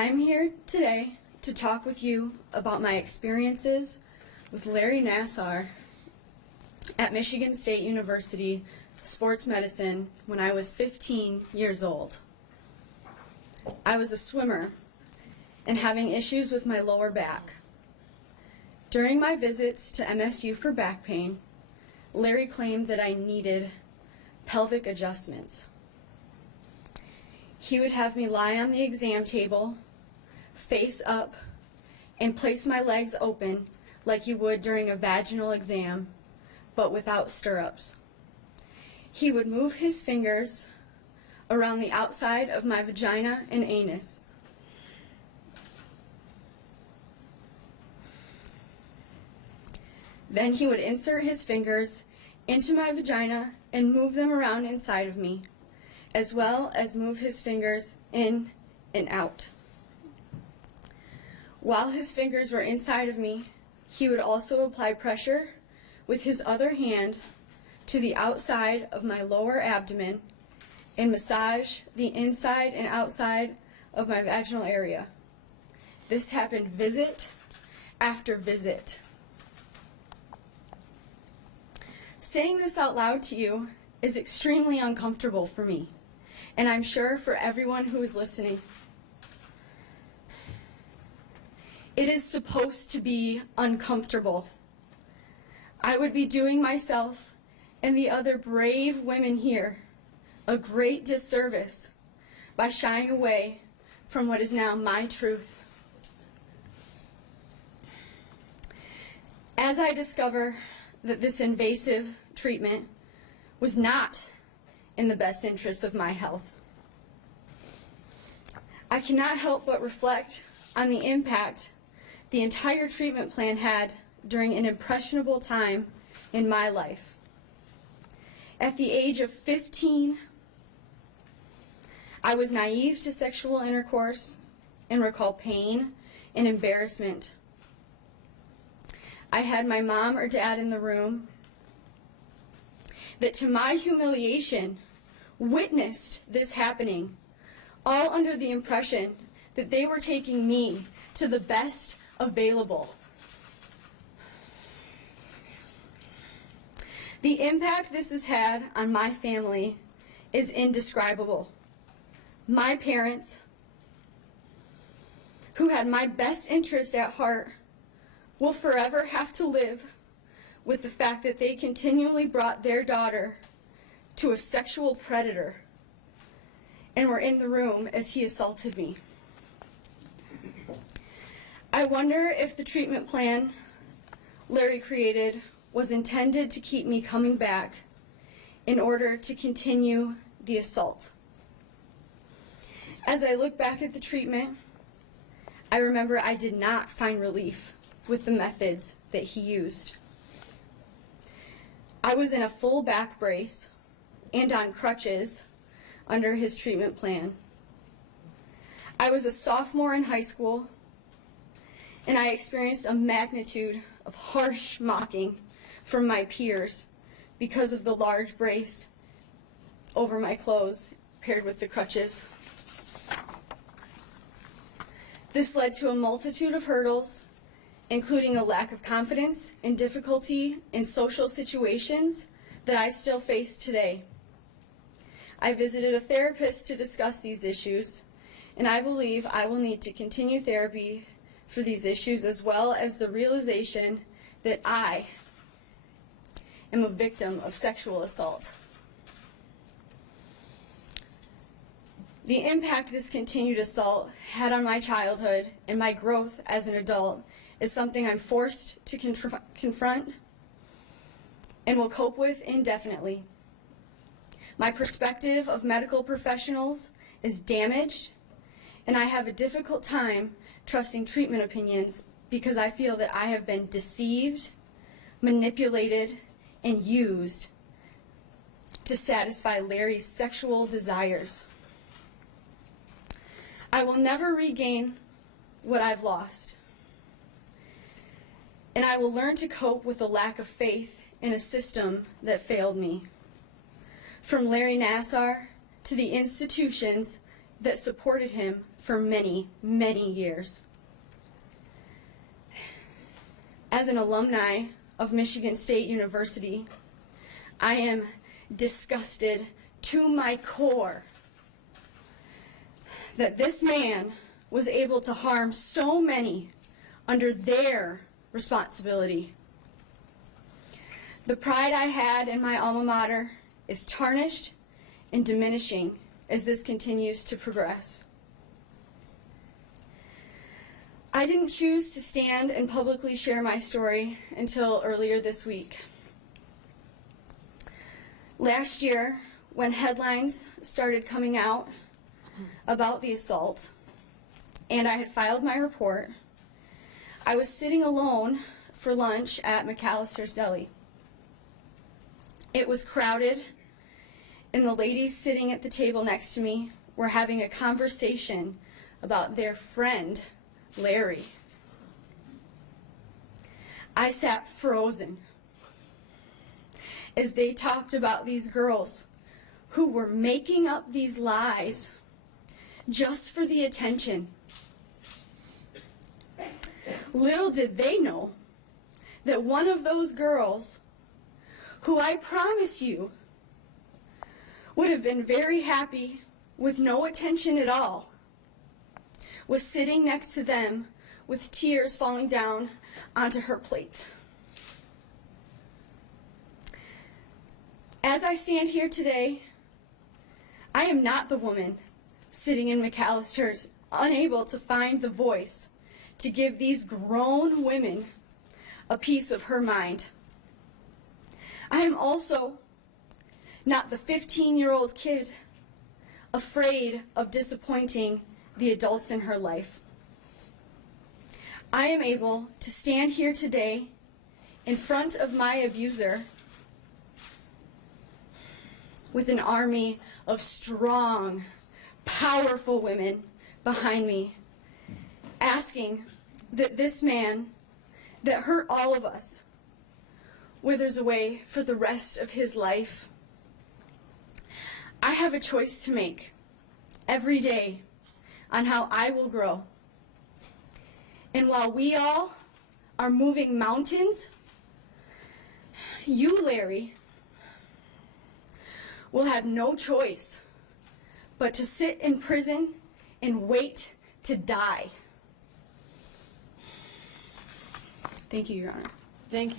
I'm here today to talk with you about my experiences with Larry Nassar at Michigan State University Sports Medicine when I was 15 years old. I was a swimmer and having issues with my lower back. During my visits to MSU for back pain, Larry claimed that I needed pelvic adjustments. He would have me lie on the exam table, face up, and place my legs open like you would during a vaginal exam, but without stirrups. He would move his fingers around the outside of my vagina and anus. Then he would insert his fingers into my vagina and move them around inside of me, as well as move his fingers in and out. While his fingers were inside of me, he would also apply pressure with his other hand to the outside of my lower abdomen and massage the inside and outside of my vaginal area. This happened visit after visit. Saying this out loud to you is extremely uncomfortable for me, and I'm sure for everyone who is listening. It is supposed to be uncomfortable. I would be doing myself and the other brave women here a great disservice by shying away from what is now my truth. As I discover that this invasive treatment was not in the best interest of my health, I cannot help but reflect on the impact the entire treatment plan had during an impressionable time in my life. At the age of 15, I was naive to sexual intercourse and recall pain and embarrassment. I had my mom or dad in the room that, to my humiliation, witnessed this happening, all under the impression that they were taking me to the best available. The impact this has had on my family is indescribable. My parents, who had my best interest at heart, will forever have to live with the fact that they continually brought their daughter to a sexual predator and were in the room as he assaulted me. I wonder if the treatment plan Larry created was intended to keep me coming back in order to continue the assault. As I look back at the treatment, I remember I did not find relief with the methods that he used. I was in a full back brace and on crutches under his treatment plan. I was a sophomore in high school, and I experienced a magnitude of harsh mocking from my peers because of the large brace over my clothes paired with the crutches. This led to a multitude of hurdles, including a lack of confidence and difficulty in social situations that I still face today. I visited a therapist to discuss these issues, and I believe I will need to continue therapy for these issues, as well as the realization that I am a victim of sexual assault. The impact this continued assault had on my childhood and my growth as an adult is something I'm forced to confront and will cope with indefinitely. My perspective of medical professionals is damaged, and I have a difficult time trusting treatment opinions because I feel that I have been deceived, manipulated, and used to satisfy Larry's sexual desires. I will never regain what I've lost, and I will learn to cope with the lack of faith in a system that failed me. From Larry Nassar to the institutions that supported him for many, many years. As an alumni of Michigan State University, I am disgusted to my core that this man was able to harm so many under their responsibility. The pride I had in my alma mater is tarnished and diminishing as this continues to progress. I didn't choose to stand and publicly share my story until earlier this week. Last year, when headlines started coming out about the assault, and I had filed my report, I was sitting alone for lunch at McAllister's Deli. It was crowded, and the ladies sitting at the table next to me were having a conversation about their friend, Larry. I sat frozen as they talked about these girls who were making up these lies just for the attention. Little did they know that one of those girls, who I promise you would have been very happy with no attention at all, was sitting next to them with tears falling down onto her plate. As I stand here today, I am not the woman sitting in McAllister's, unable to find the voice to give these grown women a piece of her mind. I am also not the 15-year-old kid afraid of disappointing the adults in her life. I am able to stand here today in front of my abuser with an army of strong, powerful women behind me, asking that this man that hurt all of us withers away for the rest of his life. I have a choice to make every day on how I will grow. And while we all are moving mountains, you, Larry, will have no choice but to sit in prison and wait to die. Thank you, Your Honor. Thank you.